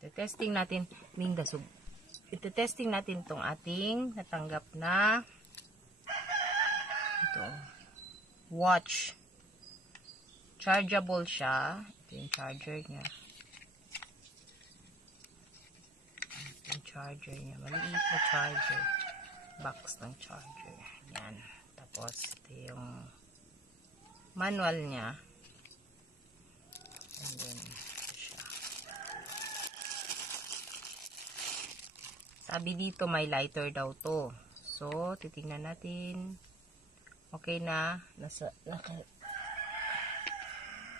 Testing natin, ito-testing natin tong ating natanggap na ito, watch. Chargeable siya. Ito yung charger niya. Ito yung charger niya. Maliit na charger. Box ng charger. Yan. Tapos, ito yung manual niya. And then, siya. Sabi dito, may lighter daw to. So, titingnan natin. Okay na.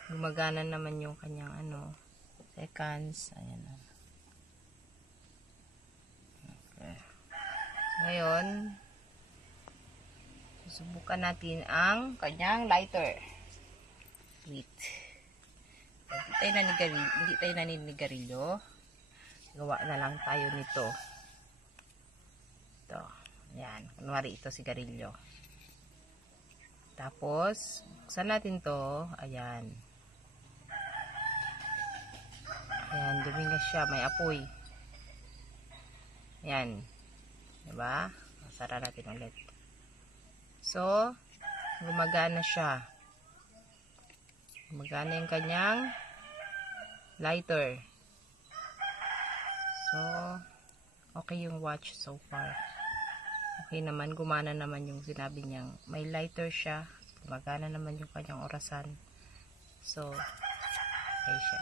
Gumagana naman yung kanyang seconds. Ayan na. Okay. Ngayon, susubukan natin ang kanyang lighter. Wait. Hindi tayo naninigarilyo. Gawa na lang tayo nito. Ito. Ayan. Kunwari ito sigarilyo. Tapos, buksan natin to. Ayan. Ayan, dumingas siya. May apoy. Ayan. Diba? Sara natin ulit. So, gumagana siya. Gumagana yung kanyang lighter. So, okay yung watch so far. Okay naman, gumana naman yung sinabi niyang may lighter siya. Gumagana naman yung kanyang orasan. So, okay siya.